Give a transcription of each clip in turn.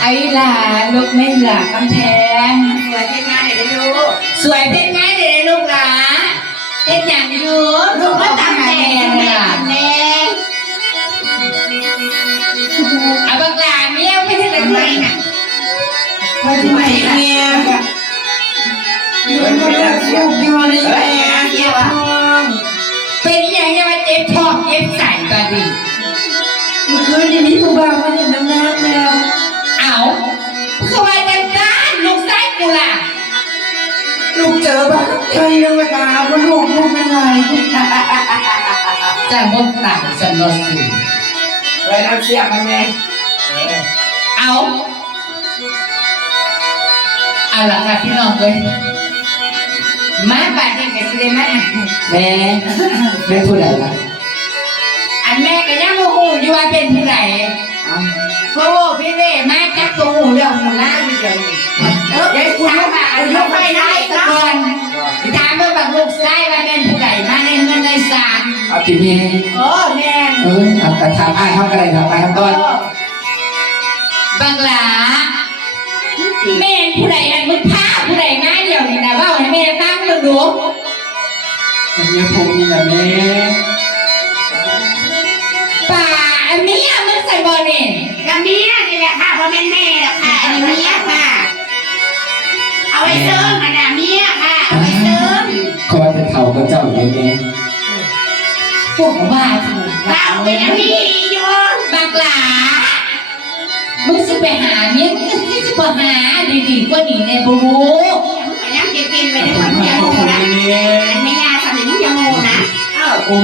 ไอ้หลาลูกไม่หลากำแพงสวยเป็นงานไหนได้รู้สวยเป็นไงเดี๋ยวลูกหลาเป็นอย่างอยู่ลูกมาตามแม่แม่แม่ล่ะแม่เอาบักหลาเมียไม่ใช่แต่ทำไมไม่น่ะว่าที่ไหนเนี่ยมันก็เลิกลูกอยู่ในแม่เจ็บท้องเป็นอย่างนี้มาเจ็บท้องเจ็บใส่ตอนนี้เมื่อคืนนี้มีผู้บ่าวมาเห็นน้ จอบ้างใจยังไม่กล้าว่าลูกลูกเป็นไงจะงดต่างสนอสูไปน้ำเสียมันไงเอาเอาละค่ะพี่น้องเลยมาบาดนี้ก็สิได้มาแม่แม่ผู้ใดล่ะอันแม่ก็ยังโมโหอยู่ว่าเป็นผู้ใดเพราะว่าพี่เร่มาจักตัวหูเรื่องหูล่าไปเดียวนี้เดี๋ยวถามว่าอายุไม่ได้ก่อน ถามว่าบักลูกไส้ว่าเป็นผู้ใดมาในเงินในศาลเอาติแม่โอ้แม่นเออเอากระถางอ้ายเขาก็ได้ทำไปครับก่อนบังหลาแม่นผู้ใดอันมึงพาผู้ใดมาเดียวนี่นะว่าให้แม่ฟังมึงดูอันนี้ผมนี่แหละแม่ป่าอันนี้มึงใส่บอลนี่กับเมียนี่แหละค่ะเพราะแม่แม่ เราเป็นอย่างนี้อยู่บังหลามึงสิไปหาเมียมึงสิไปหาดีๆกว่านี้ในบูรูมึงไปนั่งกินๆไปได้คนมึงอย่าโง่นะอันไม่ยาทำให้มึงอย่าโง่นะเออโอ้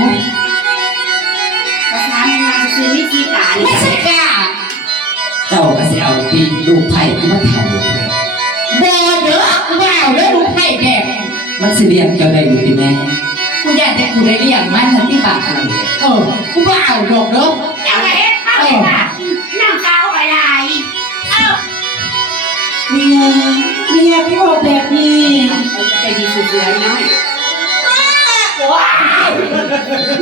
ภาษาไม่ยาจะซื้อวิธีการไม่ใช่กล้าเจ้าก็สิเอาตีลูกไผ่ขึ้นมาเถ่าบอเด้อกูว่าเอาเด้อลูกไผ่แบบมันสิเรียนเจ้าได้อยู่ที่แม่กูอยากจะกูได้เลี้ยงมันทั้งที่ บาปเออกูว่าเอาดอกเด้ออย่ามาเฮ็ดมาเลยค่ะนั่งเขาอะไรเอ้าเมียเมียพี่บอกแบบนี้ใจดีสุดเลยน้อยว้าว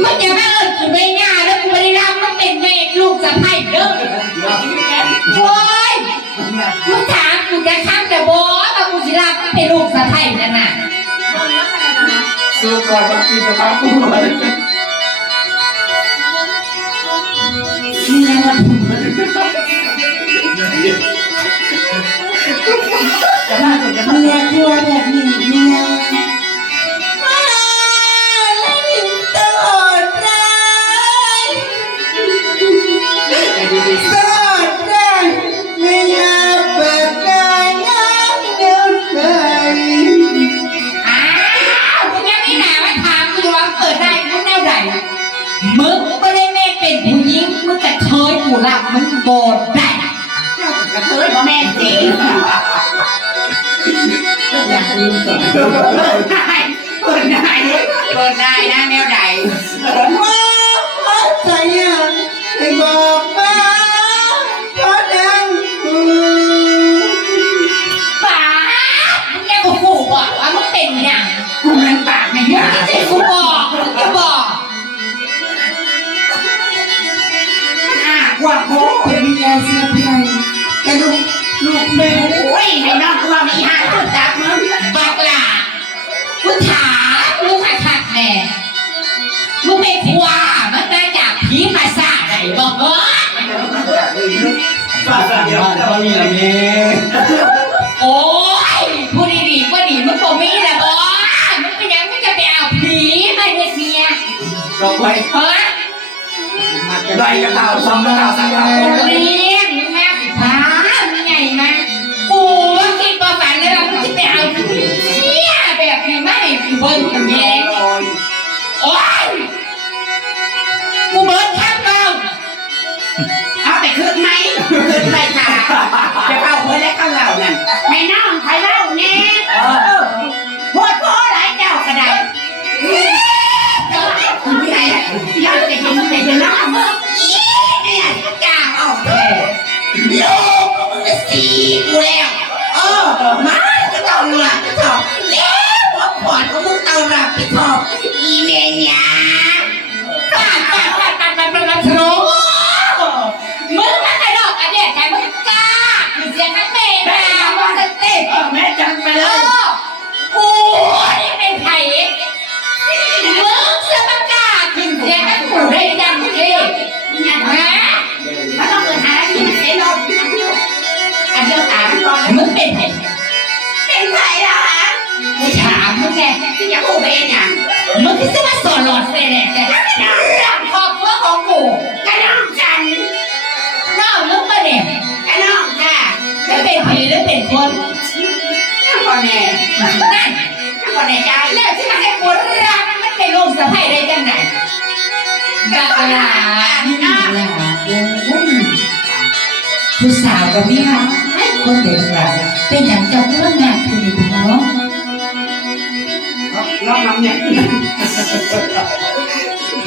มึงอย่ามาเอิญกูไม่ง่าแล้วกูไม่ได้รับมันเป็นแม่ลูกสะใภ้เด้อโว้ยมึงถามกูจะข้ามแต่บอว่ากูสิรับเป็นลูกสะใภ้นั่นน่ะสู้ก่อนว่ากินจะทำกูเลย เมีย บ้านเขามีละแม่โอ้ยพูดดีๆก็ดีมึงบอกมีแหละบอมึงเป็นยังมึงจะไปเอาผีมาเฮ็ดเมียลองไปเฮ้ยได้กระเต่าสองกระเต่าสามกระเต่ากูเลี้ยงมึงมาพามึงไงมากูว่าคิดว่าฝันเลยว่ามึงจะไปเอาผีเชี่ยแบบนี้มาให้กูเบิ่งกับแยงโอ้ยกูเบิร์ดครับเราเอาไปคืนไหมคื นไปค่ะจะเข้าเพื่อได้เข้าเรานั่นให้น้องใครเล่าแน่พูดพูดหลายเจ้ากระไดไม่ใช่ยอดจะกินแต่จะน้องมึงเนี่ยกล้าออกเลยโลกมึงจะสีกูแล้วเออมาก็ต้องรับผิดชอบแล้วว่าผ่อนก็มึงต้องรับผิดชอบอีเมลเนี่ย เลยกูเป็นไผ่มึงจะประกาศถึงเสียให้กูได้จำดิอย่างฮะมันต้องเกิดหาที่ไหนเนาะอันเดียวตามก่อนมึงเป็นไผ่เป็นไผ่แล้วฮะกูถามมึงไงที่อยากกูเป็นอย่างมึงจะมาสอนหลอดเฟรนเนี่ยน้าเนเรื่องครอบครัวของกูกระน้องจันน้องมึงปะเนี่ยกระน้องค่ะจะเป็นผีหรือเป็นคน แน่นั่นทั้งคนแน่ใจแล้วที่มาให้กูรักมันเป็นลูกสะใภ้ได้จังไหนบักหลาหลาโอ้ยผู้สาวกับพี่ฮะให้คนเด็กหลาเป็นอย่างเจ้าเรื่องงานคือดีเนาะน้องน้ำเนี่ย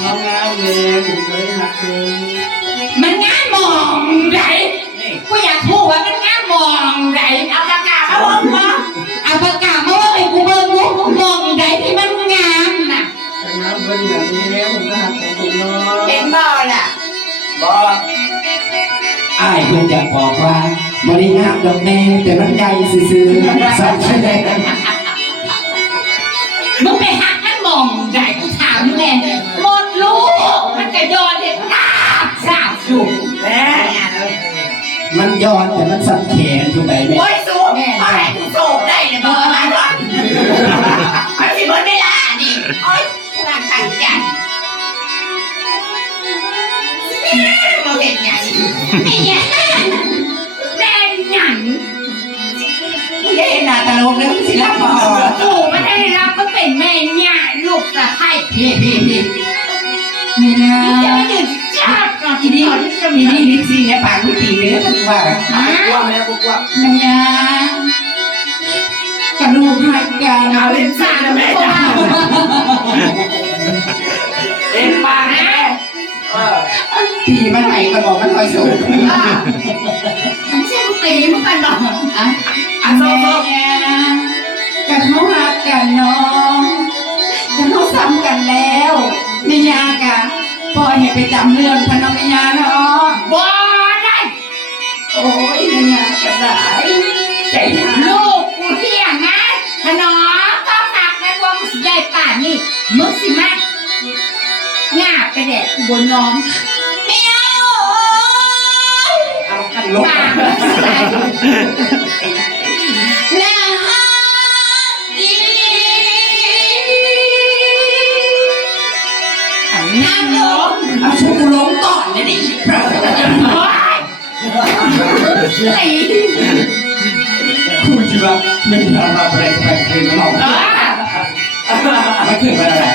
น้องงามเลยผมเคยหักเลยมันงานมองไรกูอยากพูดว่ามันงานมอง อ้ายากบอกว่าบริงามดอกแม่แต่มันใหญ่ซื่อๆสักแสดง มึงจะเห็นหน้าตลกเลยมึงสิรับบ่กูไม่ได้รับก็เป็นแม่เนี่ยลูกสะใภ้พี่พี่พี่นี่นะจะไม่ยืนจับก่อนทีนี้ที่จะมีนี่ลิปซิงเนี่ยปากกูตีเลยนะกูว่าฮะกลัวแม่กลัวแม่ยากับลูกหักกันเอาลิปซิงนะแม่จ้าเอ็นปากแม่เออตีมันไหนก็บอกมันคอยสูงไม่ใช่กู ตีมึงกันหรอกอะอะโซ่โซ่กับเขาหักกันน้องกับเขาซ้ำกันแล้วแม่ยากะปล่อยให้ไปจำเรื่องพนองแม่ยาเนาะบ่ได้โอ้ยแม่ยากะได้ใจหาลูกกูเที่ยงนะขนอก็หักในวงสิได้ป่านนี่มึงสิมางาไปแดดบนน้อง ลบปากมึงใส่นะฮะอีนั่งลงเอาชุกูลงก่อนเลยดิเพราะไอ้คุณคิดว่าไม่ทำอะไรไปคืนมันหรอกเออไม่คืนมันอะไร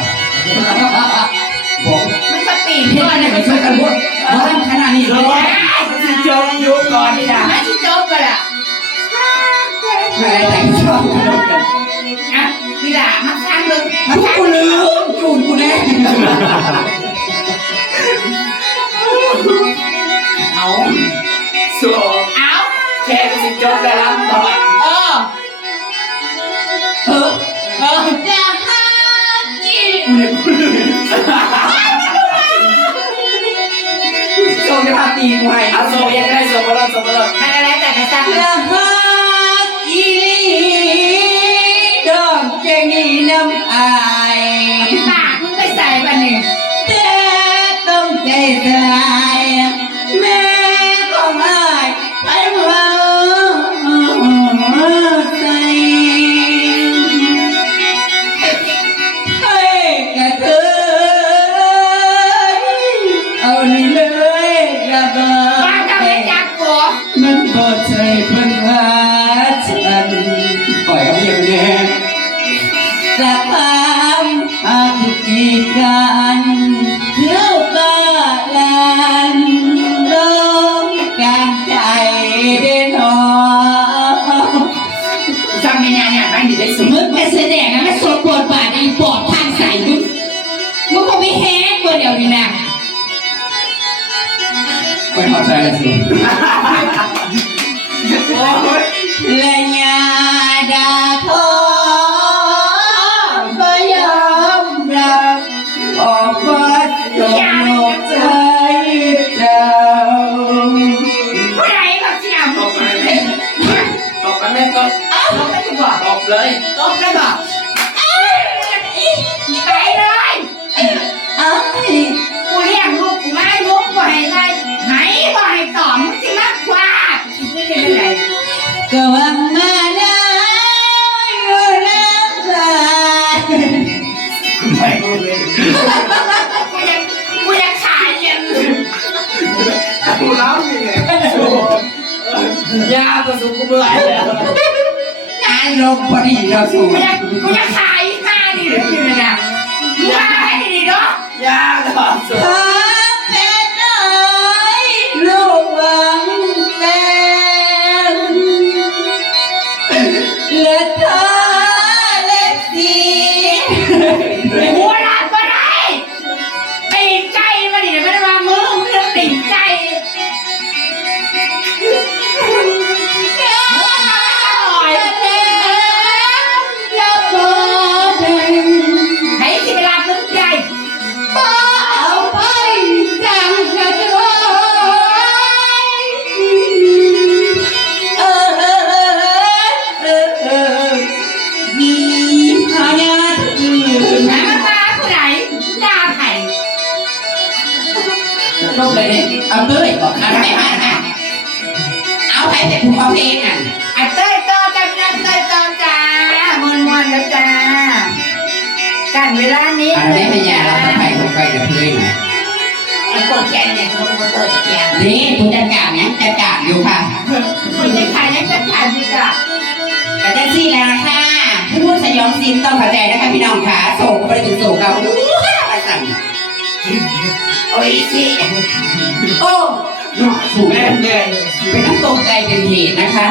บอกมันจะปีนพี่ก่อว่านเนี่เนี่ยยไปช่วยกันพูด ว่าทำขนาดนี้เลยจิจมยุบก่อนนี่นะไม่ที่จบไปละอะไรแต่งชอบกันอะนี่ล่ะมาสร้างเลยมาสร้างกูลืมจูนกูแน่ ให้เอาโซ่ยังได้โซ่มาแล้วโซ่มาแล้วมันอะไรแต่กระซังละหักอีดอกเจงีน้ำอายปากมึงไปใส่บ้านนี่เต้ต้องใจสลาย แยาตัวสูงกูเบื่อแล้วงานลงพอดีเราสูกูจะกูจะขายหน้านี่หรือยังไงเนะมึงขายให้ดีเนาะยาตัวสุ บอกเอาไปมาเอาไปแต่ผู้เอาเพลงอะอะเต้ยต่อจ้าพี่น้องเต้ยต่อจ้ามวนมวนๆนะจ้ากันเวลานี้เอาได้พยาเราต้องไปคนไปกับเพื่อนหน่อยไอ้คนแก่เนี่ยคนมาเต้ยแก่นี่คุณจัดการเนี่ยจัดการอยู่ค่ะคนจะขายยังจะขายอยู่จ้ะแต่แท็กซี่แล้วนะคะผู้พูดสยองซิมต้องเข้าใจนะคะพี่น้องค่ะโศกบริสุทธิ์โศกเราอู้มาไปสั่ง โอ้ยสิโอ้สูงแน่แน่เป็นน้ำตกใจเป็นเหตุนะคะ